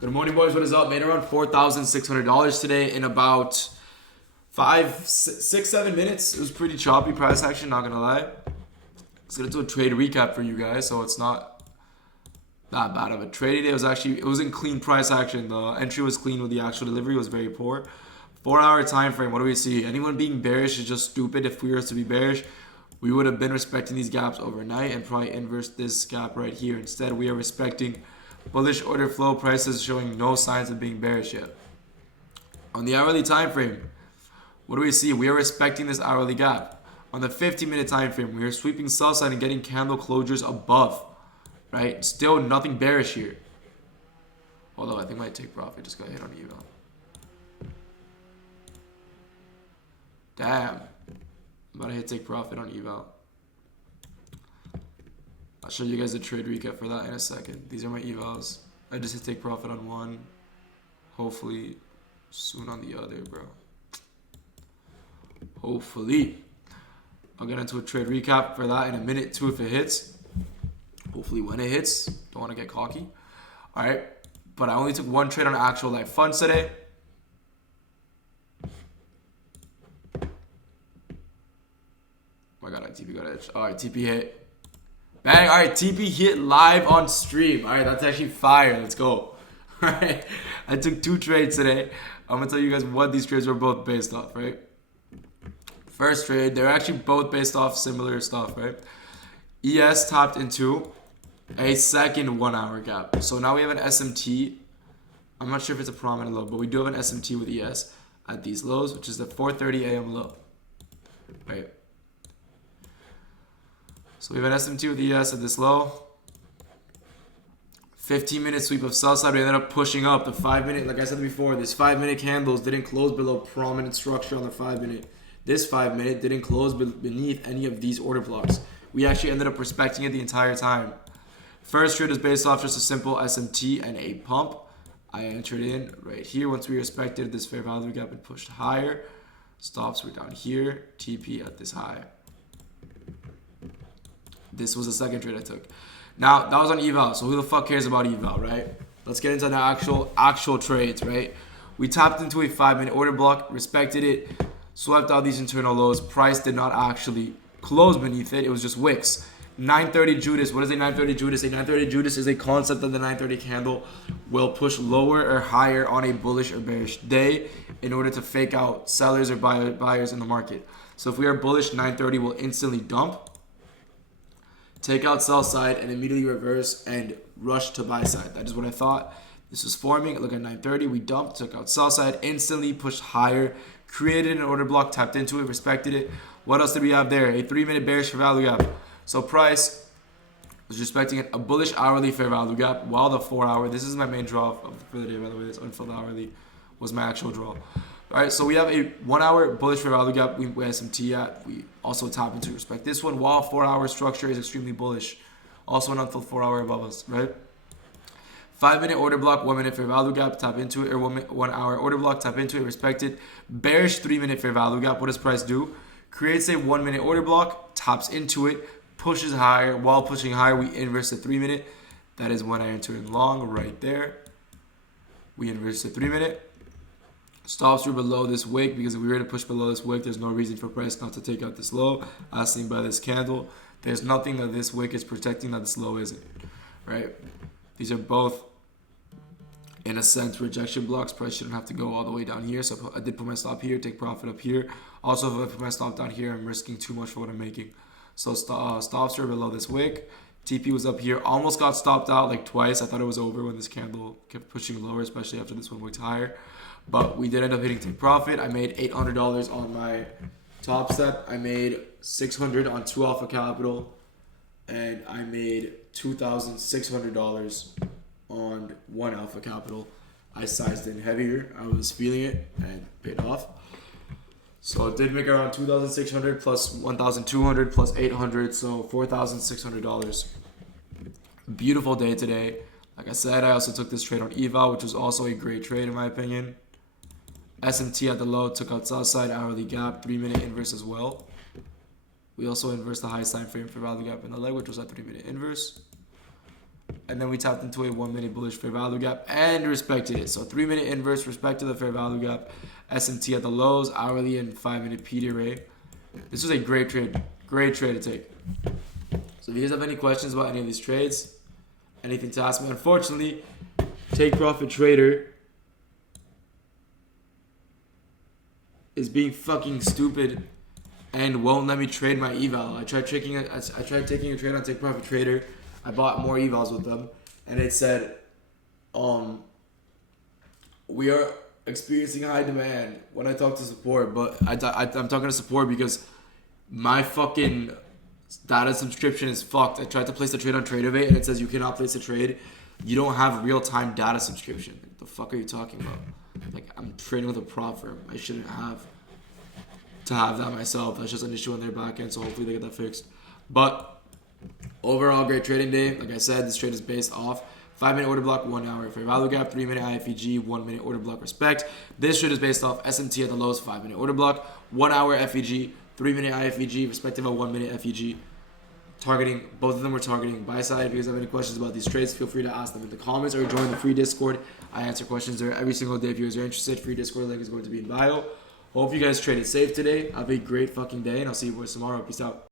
Good morning, boys. What is up? Made around $4,600 today in about 7 minutes. It was pretty choppy price action, not gonna lie. Let's get into a trade recap for you guys, so it's not that bad of a trade. It was in clean price action. The entry was clean, with the actual delivery was very poor. 4-hour time frame. What do we see? Anyone being bearish is just stupid. If we were to be bearish, we would have been respecting these gaps overnight and probably inverse this gap right here. Instead, we are respecting bullish order flow, prices showing no signs of being bearish yet. On the hourly time frame, what do we see? We are respecting this hourly gap. On the 15-minute time frame, we are sweeping sell side and getting candle closures above, right? Still nothing bearish here. Although I think my take profit just got hit on eval. Damn. I'm about to hit take profit on eval. I'll show you guys a trade recap for that in a second. These are my evals. I just hit take profit on one. Hopefully soon on the other, bro. Hopefully. I'll get into a trade recap for that in a minute too if it hits. Hopefully when it hits. Don't want to get cocky. Alright. But I only took one trade on actual life funds today. Oh my god, TP got edge. Alright, TP hit. Bang. Alright, TP hit live on stream. Alright, that's actually fire. Let's go. Alright. I took 2 trades today. I'm going to tell you guys what these trades were both based off, right? First trade, they're actually both based off similar stuff, right? ES tapped into a second 1-hour gap. So now we have an SMT. I'm not sure if it's a prominent low, but we do have an SMT with ES at these lows, which is the 4:30 a.m. low, right? So we have an SMT with ES at this low. 15-minute sweep of sell side. We ended up pushing up the 5-minute. Like I said before, this 5-minute candles didn't close below prominent structure on the 5-minute. This 5-minute didn't close beneath any of these order blocks. We actually ended up respecting it the entire time. First trade is based off just a simple SMT and a pump. I entered in right here. Once we respected this fair value gap and pushed higher. Stops were down here. TP at this high. This was the second trade I took. Now, that was on eval, so who the fuck cares about eval, right? Let's get into the actual trades, right? We tapped into a 5-minute order block, respected it, swept out these internal lows. Price did not actually close beneath it. It was just wicks. 930 Judas. What is a 930 Judas? A 930 Judas is a concept that the 930 candle will push lower or higher on a bullish or bearish day in order to fake out sellers or buyers in the market. So if we are bullish, 930 will instantly dump, take out sell side, and immediately reverse and rush to buy side. That is what I thought. This was forming. Look at 930. We dumped, took out sell side, instantly pushed higher, created an order block, tapped into it, respected it. What else did we have there? A 3-minute bearish fair value gap. So price was respecting a bullish hourly fair value gap, while the 4-hour, this is my main draw for the day, by the way. This unfilled hourly was my actual draw. All right, so we have a 1-hour bullish fair value gap we SMT at. We also tap into respect this one, while 4-hour structure is extremely bullish. Also an unfilled 4-hour above us, right? 5-minute order block, 1-minute fair value gap, tap into it, or 1-hour order block, tap into it, respect it. Bearish 3-minute fair value gap, what does price do? Creates a 1-minute order block, taps into it, pushes higher. While pushing higher, we inverse the 3-minute. That is when I enter in long right there. We inverse the 3-minute. Stops were below this wick, because if we were to push below this wick, there's no reason for price not to take out this low, as seen by this candle. There's nothing that this wick is protecting that this low isn't, right? These are both, in a sense, rejection blocks. Price shouldn't have to go all the way down here. So I did put my stop here, take profit up here. Also, if I put my stop down here, I'm risking too much for what I'm making. So stops were below this wick. TP was up here. Almost got stopped out like twice. I thought it was over when this candle kept pushing lower, especially after this one wicked higher. But we did end up hitting take profit. I made $800 on my top step. I made $600 on 2 alpha capital. And I made $2,600 on 1 alpha capital. I sized in heavier. I was feeling it and paid off. So it did make around $2,600 plus $1,200 plus $800, so $4,600. Beautiful day today. Like I said, I also took this trade on eval, which was also a great trade in my opinion. SMT at the low, took out sell side, hourly gap, 3-minute inverse as well. We also inversed the highest time frame for value gap in the leg, which was at 3-minute inverse. And then we tapped into a 1 minute bullish fair value gap and respected it. So 3 minute inverse, respect to the fair value gap, SMT at the lows, hourly and 5 minute PD array. This was a great trade to take. So if you guys have any questions about any of these trades, anything to ask me, unfortunately, Take Profit Trader is being fucking stupid and won't let me trade my eval. I tried taking a trade on Take Profit Trader. I bought more evals with them, and it said, we are experiencing high demand when I talk to support, but I'm talking to support because my fucking data subscription is fucked. I tried to place the trade on TradeAvate, and it says you cannot place a trade. You don't have real-time data subscription. What the fuck are you talking about? Like, I'm trading with a prop firm. I shouldn't have to have that myself. That's just an issue on their back end, so hopefully they get that fixed. But overall, great trading day. Like I said, this trade is based off 5 minute order block, 1 hour fair value gap, 3 minute IFEG, 1 minute order block respect. This trade is based off SMT at the lows, 5 minute order block, 1 hour FEG, 3 minute IFEG, respective of 1 minute FEG. Targeting, both of them were targeting buy side. If you guys have any questions about these trades, feel free to ask them in the comments or join the free Discord. I answer questions there every single day. If you guys are interested, free Discord link is going to be in bio. Hope you guys traded safe today. Have a great fucking day, and I'll see you boys tomorrow. Peace out.